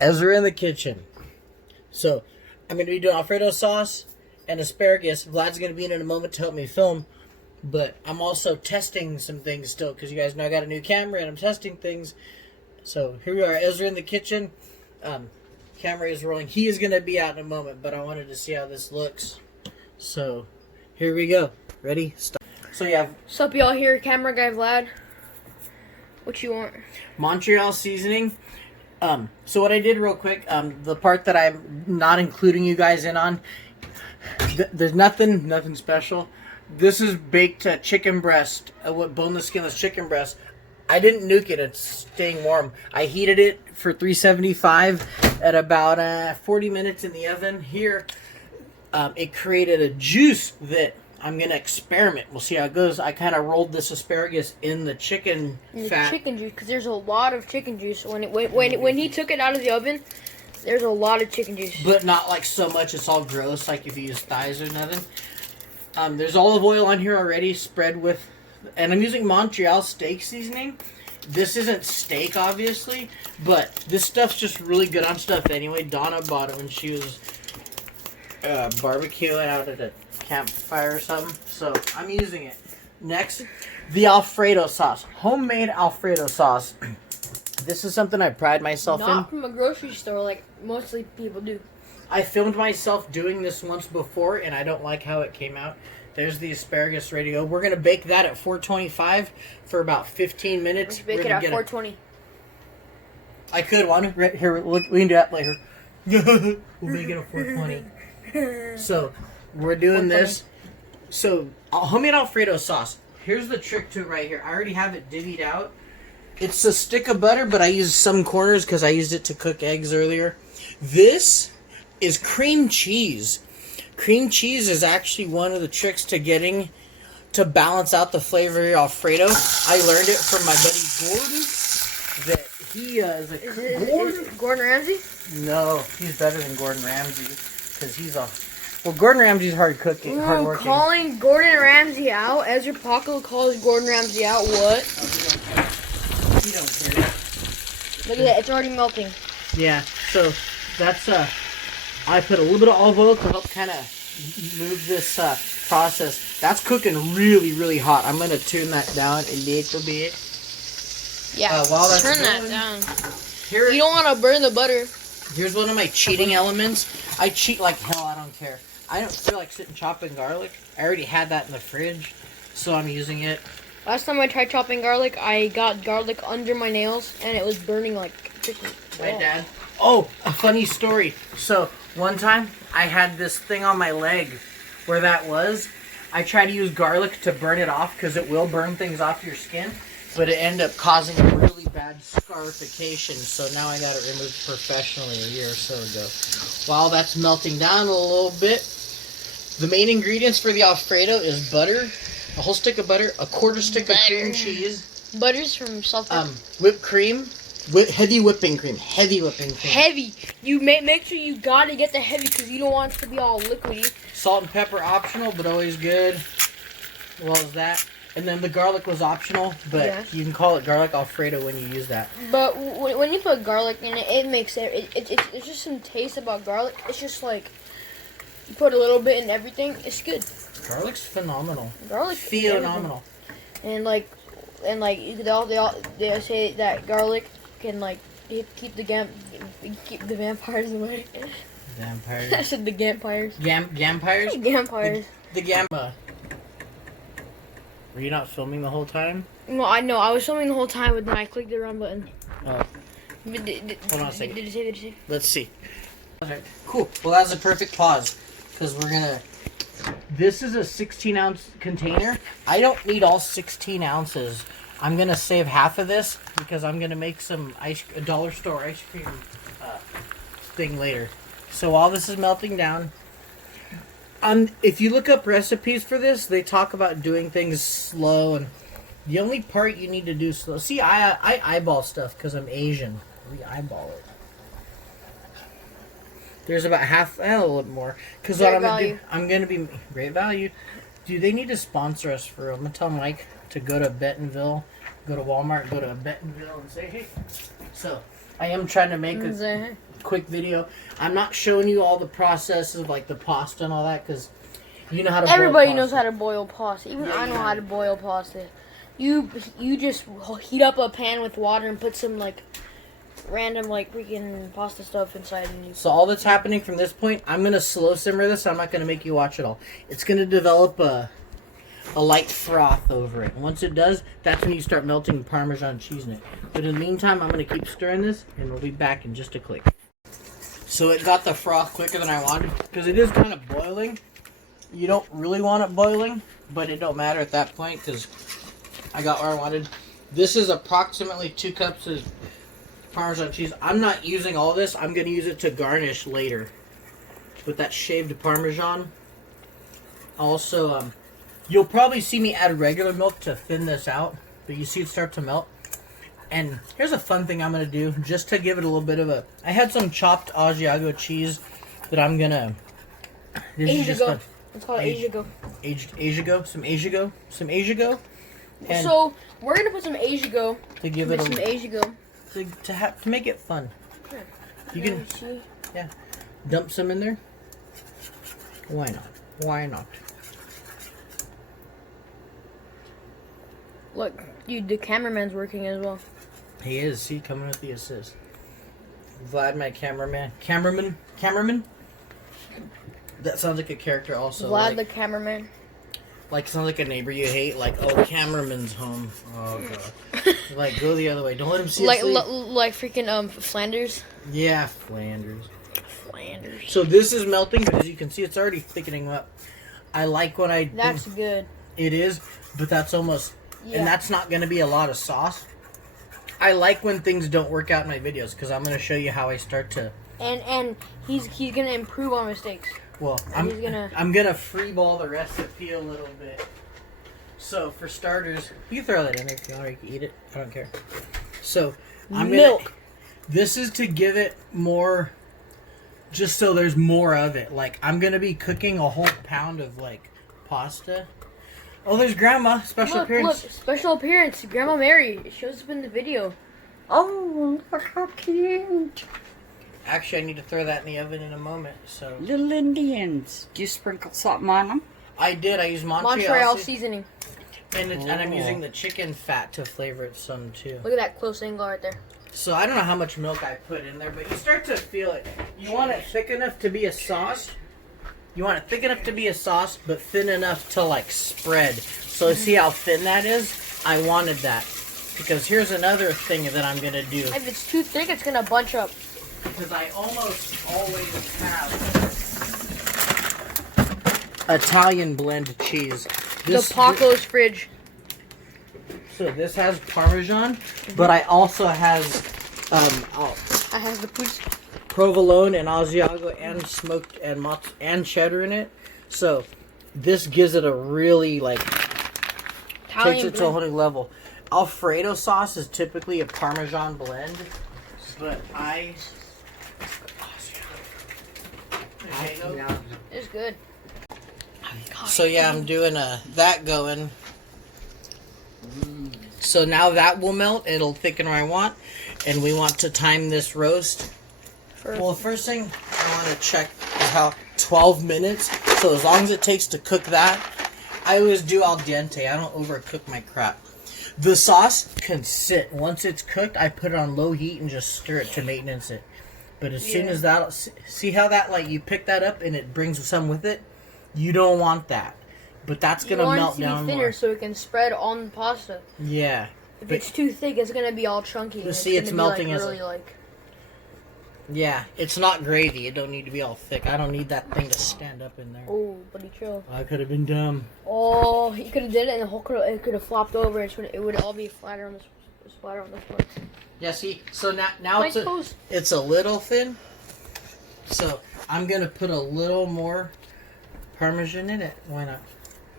Ezra in the kitchen. So, I'm going to be doing Alfredo sauce and asparagus. Vlad's going to be in a moment to help me film. But I'm also testing some things still, because you guys know I got a new camera and I'm testing things. So, here we are, Ezra in the kitchen. Camera is rolling. He is going to be out in a moment, but I wanted to see how this looks. So, here we go. Ready? Start. So, yeah. What's up, y'all? Here, camera guy Vlad. What you want? Montreal seasoning. So what I did real quick, the part that I'm not including you guys in on, there's nothing special. This is baked chicken breast, boneless, skinless chicken breast. I didn't nuke it; it's staying warm. I heated it for 375 at about 40 minutes in the oven. Here, it created a juice that I'm gonna experiment. We'll see how it goes. I kind of rolled this asparagus in the chicken fat. Chicken juice, because there's a lot of chicken juice. When he took it out of the oven, there's a lot of chicken juice. But not like so much it's all gross, like if you use thighs or nothing. There's olive oil on here already, spread with, and I'm using Montreal steak seasoning. This isn't steak, obviously, but this stuff's just really good on stuff anyway. Donna bought it when she was barbecuing out at a campfire or something, so I'm using it. Next, the Alfredo sauce, homemade Alfredo sauce. This is something I pride myself in. Not from a grocery store like mostly people do. I filmed myself doing this once before, and I don't like how it came out. There's the asparagus ready to go. We're gonna bake that at 425 for about 15 minutes. Let's bake it at 420. I could want to. Right here, look, we can do that later. We'll make it at 420. So. We're doing this. So, homemade Alfredo sauce. Here's the trick to it right here. I already have it divvied out. It's a stick of butter, but I used some corners because I used it to cook eggs earlier. This is cream cheese. Cream cheese is actually one of the tricks to getting to balance out the flavor of Alfredo. I learned it from my buddy Gordon. That he is a Gordon? Gordon Ramsay? No, he's better than Gordon Ramsay because he's a. Well, Gordon Ramsay's hard cooking, hard working. Calling Gordon Ramsay out? Ezra Paco calls Gordon Ramsay out. What? Oh, he don't care. Look at that, it's already melting. Yeah, so that's I put a little bit of olive oil to help kind of move this process. That's cooking really, really hot. I'm gonna turn that down a little bit. Yeah, while that's turn going, that down. Here, you don't want to burn the butter. Here's one of my cheating elements. I cheat like hell. I don't care. I don't feel like sitting chopping garlic. I already had that in the fridge, so I'm using it. Last time I tried chopping garlic, I got garlic under my nails, and it was burning like chicken. My dad. Oh, a funny story. So, one time, I had this thing on my leg where that was. I tried to use garlic to burn it off, because it will burn things off your skin, but it ended up causing a really bad scarification, so now I got it removed professionally a year or so ago. While that's melting down a little bit, the main ingredients for the Alfredo is butter, a whole stick of butter, a quarter stick of cream cheese. Butter's from South Africa. Whipped cream, heavy whipping cream. Heavy. You make sure you gotta get the heavy because you don't want it to be all liquidy. Salt and pepper optional, but always good. As well as that. And then the garlic was optional, but you can call it garlic Alfredo when you use that. But when you put garlic in it, it makes it's just some taste about garlic. It's just like you put a little bit in everything. It's good. Garlic's phenomenal. Garlic's phenomenal. And they say that garlic can like keep the vampires away. Vampires. I said the vampires. Gampires? Vampires. The gamma. Were you not filming the whole time? No, I know. I was filming the whole time, but then I clicked the wrong button. Oh. Hold on a second. Did it say? Let's see. Okay. Cool. Well, that's a perfect pause. Because we're going to... This is a 16-ounce container. I don't need all 16 ounces. I'm going to save half of this because I'm going to make some a dollar store ice cream thing later. So while this is melting down... if you look up recipes for this, they talk about doing things slow, and the only part you need to do slow. See, I eyeball stuff because I'm Asian. We eyeball it. There's about half, a little bit more. Because what I'm gonna be great value. Do they need to sponsor us for real? I'm gonna tell Mike to go to Bentonville, go to Walmart, go to Bentonville, and say hey. So I am trying to make quick video. I'm not showing you all the processes of like the pasta and all that because you know how to. Everybody knows how to boil pasta. Even Yeah, I know yeah. how to boil pasta. You just heat up a pan with water and put some like random like freaking pasta stuff inside. And So all that's happening from this point, I'm gonna slow simmer this. I'm not gonna make you watch it all. It's gonna develop a light froth over it. And once it does, that's when you start melting Parmesan cheese in it. But in the meantime, I'm gonna keep stirring this, and we'll be back in just a click. So it got the froth quicker than I wanted because it is kind of boiling. You don't really want it boiling, but it don't matter at that point because I got what I wanted. This is approximately 2 cups of Parmesan cheese. I'm not using all this. I'm going to use it to garnish later with that shaved Parmesan. Also, you'll probably see me add regular milk to thin this out, but you see it start to melt. And here's a fun thing I'm going to do just to give it a little bit of a... I had some chopped Asiago cheese that I'm going to... Asiago. It's called Asiago. Asiago? Some Asiago? Some Asiago? And So, we're going to put some Asiago. to give it Some Asiago. to make it fun. Yeah. You can dump some in there. Why not? Why not? Look, dude, the cameraman's working as well. He is. See, coming with the assist. Vlad, my cameraman. That sounds like a character also. Vlad, like, the cameraman. like sounds like a neighbor you hate. Like, oh, cameraman's home. Oh god. Like, go the other way. Don't let him see Like, us leave. like freaking Flanders. Yeah, Flanders. Flanders. So this is melting, but as you can see, it's already thickening up. I like what I do. That's good. It is, but that's almost, Yeah. and that's not going to be a lot of sauce. I like when things don't work out in my videos because I'm going to show you how I start to. And he's gonna improve on mistakes. Well, I'm gonna freeball the recipe a little bit. So for starters, you can throw that in there if you want, or you can eat it. I don't care. So I'm Milk. This is to give it more, just so there's more of it. Like I'm gonna be cooking a whole pound of like pasta. Oh, there's Grandma. Special appearance. Look, special appearance. Grandma Mary. It shows up in the video. Oh, look how cute. Actually, I need to throw that in the oven in a moment. So Little Indians. Do you sprinkle something on them? I did. I used Montreal seasoning. and I'm using the chicken fat to flavor it some too. Look at that close angle right there. So I don't know how much milk I put in there, but you start to feel it. You want it thick enough to be a sauce. You want it thick enough to be a sauce, but thin enough to like spread. So see how thin that is? I wanted that. Because here's another thing that I'm going to do. If it's too thick, it's gonna bunch up. Because I almost always have Italian blend cheese. The Paco's fridge. So this has Parmesan, but I also has I have the foods. provolone and Asiago and smoked and cheddar in it. So this gives it a really like takes it to a whole new level. Alfredo sauce is typically a Parmesan blend, but It's good. So yeah, I'm doing that going. So now that will melt. It'll thicken where I want, and we want to time this roast. Well, the first thing I want to check is how 12 minutes. So as long as it takes to cook that, I always do al dente. I don't overcook my crap. The sauce can sit. Once it's cooked, I put it on low heat and just stir it to maintenance it. But as soon as that, see how that like you pick that up and it brings some with it. You don't want that, but that's gonna melt down more. You want it to be thinner so it can spread on the pasta. Yeah. If it's too thick, it's gonna be all chunky. But see, it's melting as really like. Yeah, it's not gravy. It don't need to be all thick. I don't need that thing to stand up in there. Oh, buddy, chill. I could have been dumb. Oh, you could have did it, and the whole it could have flopped over, and it would all be flatter on the splatter on the floor. Yeah, see, so now it's a little thin. So I'm gonna put a little more Parmesan in it. Why not?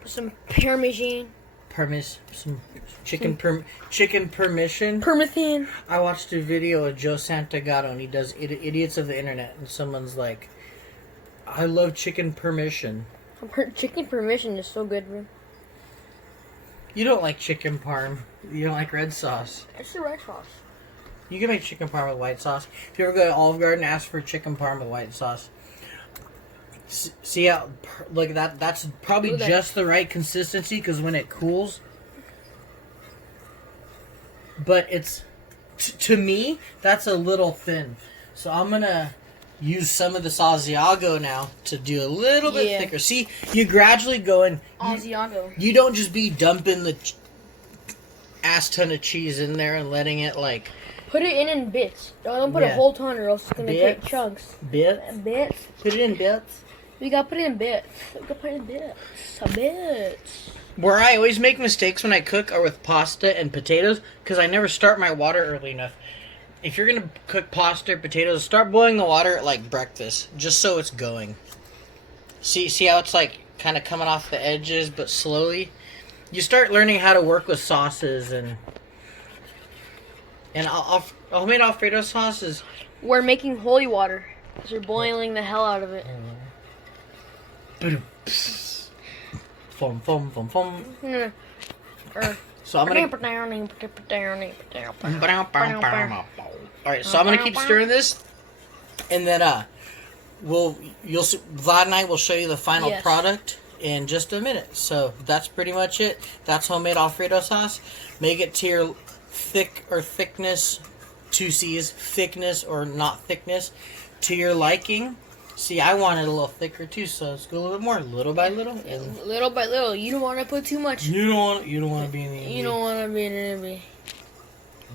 Put some Parmesan. Some chicken permission. Parmesan. I watched a video of Joe Santagato, and he does idiots of the internet, and someone's like, "I love chicken permission." Chicken permission is so good, man. You don't like chicken parm. You don't like red sauce. It's the red sauce. You can make chicken parm with white sauce. If you ever go to Olive Garden, ask for chicken parm with white sauce. See how, look at that, that's probably just the right consistency because when it cools, but it's, to me, that's a little thin. So I'm going to use some of this Asiago now to do a little bit thicker. See, you gradually go in. Asiago. You don't just be dumping the ass ton of cheese in there and letting it like... Put it in bits. Don't put a whole ton or else it's going to take chunks. Bits? Bits. Put it in bits. We got to put it in bits. We got to put it in bits. Bits. Where I always make mistakes when I cook are with pasta and potatoes because I never start my water early enough. If you're going to cook pasta or potatoes, start boiling the water at like breakfast just so it's going. See how it's like kind of coming off the edges but slowly? You start learning how to work with sauces and homemade Alfredo sauce is... We're making holy water because we're boiling the hell out of it. Foam, foam, foam, foam. So I'm gonna... Alright, so I'm gonna keep stirring this, and then Vlad and I will show you the final product in just a minute. So that's pretty much it. That's homemade Alfredo sauce. Make it to your thickness, 2 C's, thickness or not thickness, to your liking. See, I want it a little thicker too, so let's go a little bit more, little by little. Little by little. You don't want to put too much. You don't want to be in the envy. You don't want to be in the envy.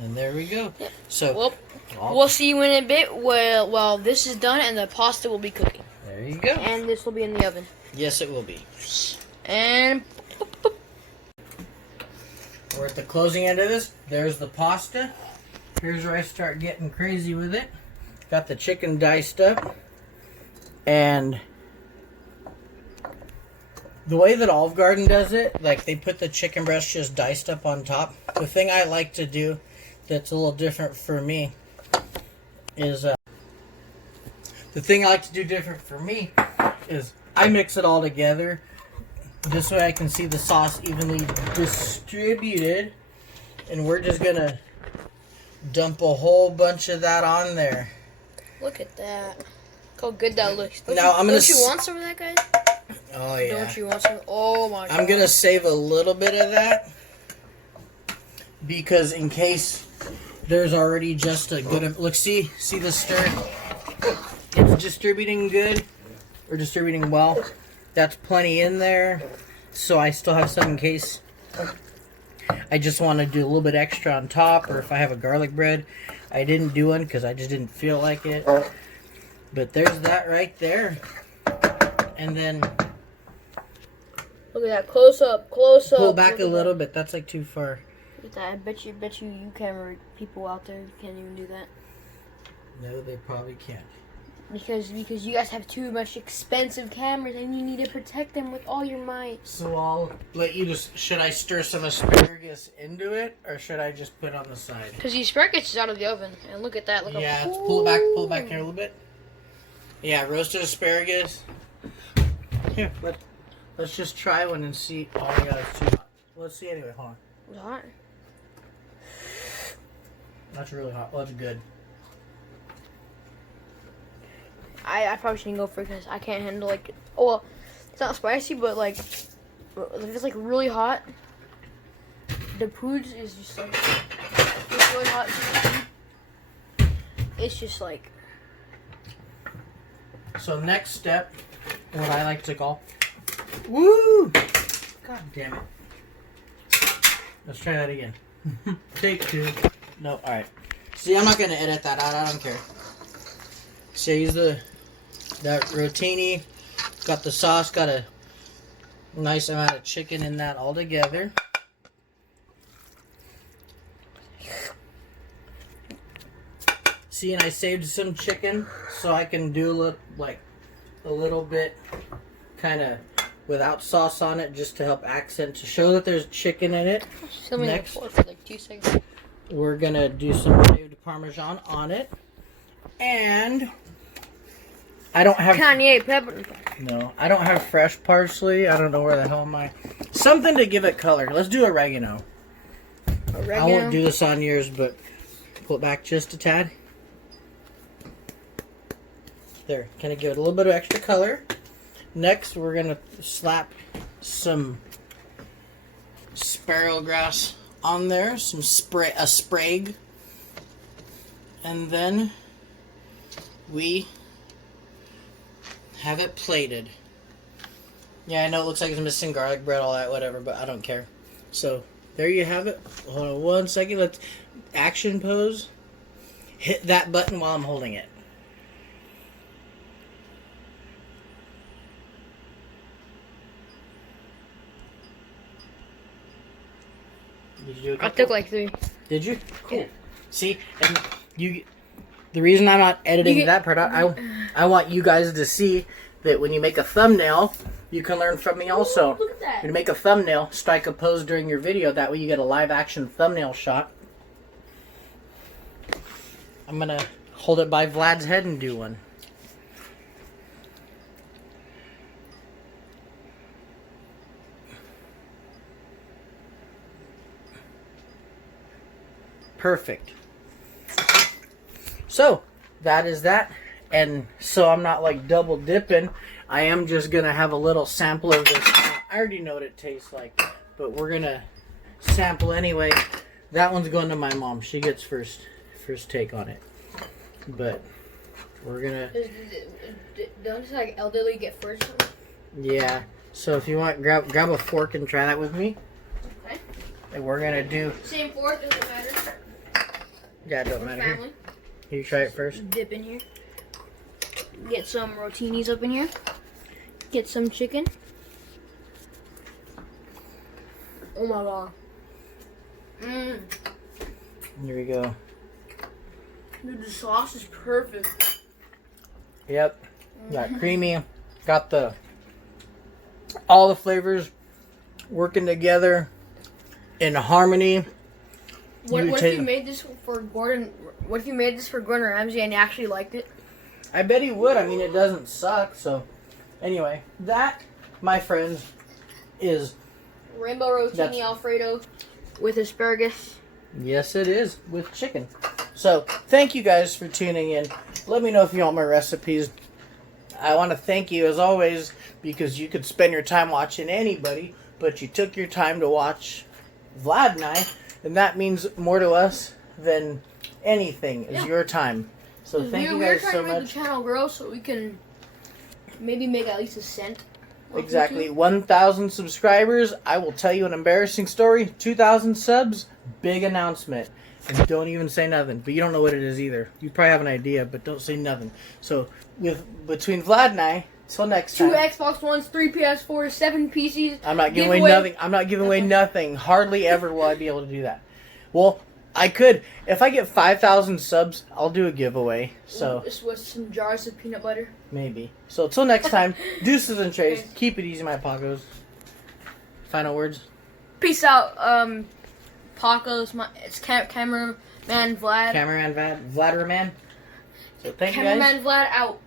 And there we go. Yep. So we'll see you in a bit. Well, this is done and the pasta will be cooking. There you go. And this will be in the oven. Yes, it will be. And we're at the closing end of this. There's the pasta. Here's where I start getting crazy with it. Got the chicken diced up. And the way that Olive Garden does it, like they put the chicken breast just diced up on top. The thing I like to do that's a little different for me is I mix it all together. This way I can see the sauce evenly distributed. And we're just going to dump a whole bunch of that on there. look at that. Look how good that looks. Don't you want some of that, guys? Oh, yeah. Don't you want some? Oh, my God. I'm going to save a little bit of that. Because in case there's already just a good... Look, see the stir? It's distributing good. Or distributing well. That's plenty in there. So I still have some in case I just want to do a little bit extra on top. Or if I have a garlic bread. I didn't do one because I just didn't feel like it. But there's that right there. And then... Look at that. Close up. Close up. Pull back a little bit. That's like too far. Look at that. I bet you camera people out there can't even do that. No, they probably can't. Because you guys have too much expensive cameras and you need to protect them with all your might. So I'll let you just... Should I stir some asparagus into it? Or should I just put it on the side? Because the asparagus is out of the oven. And look at that. Look Yeah, up. pull it back here a little bit. Yeah, roasted asparagus. Here, let's just try one and see. Oh my God, it's too hot. Let's see anyway, hold on. It's hot. That's really hot. Well, that's good. I probably shouldn't go for it because I can't handle like... Oh, well, it's not spicy, but like... If it's like really hot, the food is just like... It's really hot. It's just like... So next step, what I like to call... Woo! God damn it. Let's try that again. Take 2. No, alright. See, I'm not going to edit that out. I don't care. So I use that rotini. Got the sauce. Got a nice amount of chicken in that all together. See, and I saved some chicken so I can do a little bit kind of without sauce on it just to help accent, to show that there's chicken in it. Next, for like 2 seconds. We're going to do some shaved Parmesan on it. And I don't have... Kanye pepper. No, I don't have fresh parsley. I don't know where the hell am I. Something to give it color. Let's do oregano. Oregano. I won't do this on yours, but Pull it back just a tad. There, kind of give it a little bit of extra color. Next, we're gonna slap some asparagus on there, some a sprig, and then we have it plated. Yeah, I know it looks like it's missing garlic bread, all that, whatever, but I don't care. So there you have it. Hold on 1 second. Let's action pose. Hit that button while I'm holding it. Did you do a couple? I took like 3. Did you? Cool. Yeah. See, and you. The reason I'm not editing that part out, I want you guys to see that when you make a thumbnail, you can learn from me also. Ooh, look at that. When you make a thumbnail, strike a pose during your video. That way you get a live action thumbnail shot. I'm gonna hold it by Vlad's head and do one. Perfect. So, that is that. And so I'm not like double dipping. I am just going to have a little sample of this. I already know what it tastes like. But we're going to sample anyway. That one's going to my mom. She gets first take on it. But we're going to... Don't just like elderly get first? Yeah. So if you want, grab a fork and try that with me. Okay. And we're going to do... Same fork, doesn't matter. Yeah, it don't matter. Here. You try it first. Dip in here. Get some rotinis up in here. Get some chicken. Oh my god. Mmm. Here we go. Dude, the sauce is perfect. Yep. Got creamy. Got all the flavors working together in harmony. What if you made this for Gordon? What if you made this for Gordon Ramsay and he actually liked it? I bet he would. I mean, it doesn't suck. So, anyway, that, my friends, is Rainbow rotini Alfredo with asparagus. Yes, it is with chicken. So, thank you guys for tuning in. Let me know if you want my recipes. I want to thank you as always because you could spend your time watching anybody, but you took your time to watch Vlad and I. And that means more to us than anything is your time. So thank you guys so much. We're trying to make the channel grow so we can maybe make at least a cent. Exactly. 1,000 subscribers. I will tell you an embarrassing story. 2,000 subs. Big announcement. And don't even say nothing. But you don't know what it is either. You probably have an idea, but don't say nothing. So between Vlad and I, till next time. 2 Xbox Ones, 3 PS4s, 7 PCs. I'm not giving away nothing. I'm not giving away nothing. Hardly ever will I be able to do that. Well, I could. If I get 5,000 subs, I'll do a giveaway. So this was some jars of peanut butter. Maybe. So till next time, deuces and trays. Keep it easy, my Pacos. Final words. Peace out, Pacos. It's cameraman Vlad. Cameraman Vlad. Vlad. So thank you guys. Cameraman Vlad out.